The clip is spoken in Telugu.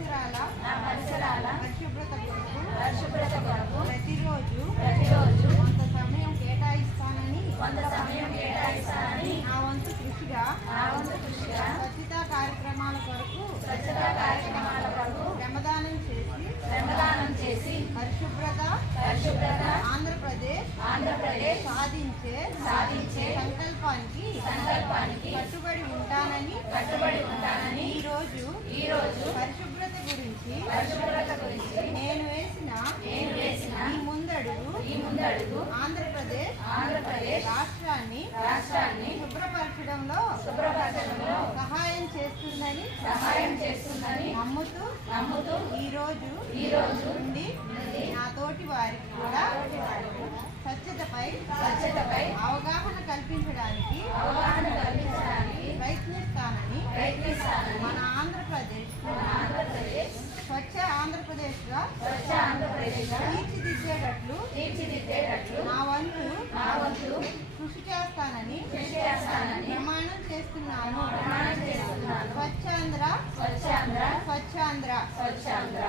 పరిసరాల పరిసరాల పరిశుభ్రత కొరకు పరిశుభ్రత కొరకు ప్రతిరోజు ప్రతిరోజు కొంత సమయం కేటాయిస్తానని కొంత సమయం కేటాయిస్తానని నా వంతు కృషిగా నా వంతు కృషిగా స్వచ్ఛతా కార్యక్రమాల కొరకు స్వచ్ఛతా కార్యక్రమాల కొరకు శ్రమదానం చేసి శ్రమదానం చేసి పరిశుభ్రత పరిశుభ్రత ఆంధ్రప్రదేశ్ ఆంధ్రప్రదేశ్ సాధించే సాధించే సంకల్పానికి సంకల్పానికి కట్టుబడి ఉంటానని కట్టుబడి ఉంటానని ఈ రోజు ఈ రోజు పరిశుభ్రత గురించి పరిశుభ్రత గురించి నేను వేసిన నేను వేసిన ఈ ముందడుగు ఆంధ్రప్రదేశ్ ఆంధ్రప్రదేశ్ రాష్ట్రాన్ని రాష్ట్రాన్ని శుభ్రపరచడంలో శుభ్రపరచడంలో సహాయం చేస్తుందని సహాయం చేస్తుందని నమ్ముతూ నమ్ముతూ ఈ రోజు ఈ రోజు నుండి నా తోటి వారికి కూడా స్వచ్ఛతపై స్వచ్ఛతపై అవగాహన కల్పించడానికి అవగాహన కల్పించడానికి ప్రయత్నిస్తానని ప్రయత్నిస్తానని మన ఆంధ్రప్రదేశ్ మన ఆంధ్రప్రదేశ్ స్వచ్ఛ ఆంధ్రప్రదేశ్గా స్వచ్ఛ ఆంధ్రప్రదేశ్ స్వచ్ఛాంధ్ర స్వచ్ఛాంధ్ర స్వచ్ఛాంధ్ర స్వచ్ఛాంధ్ర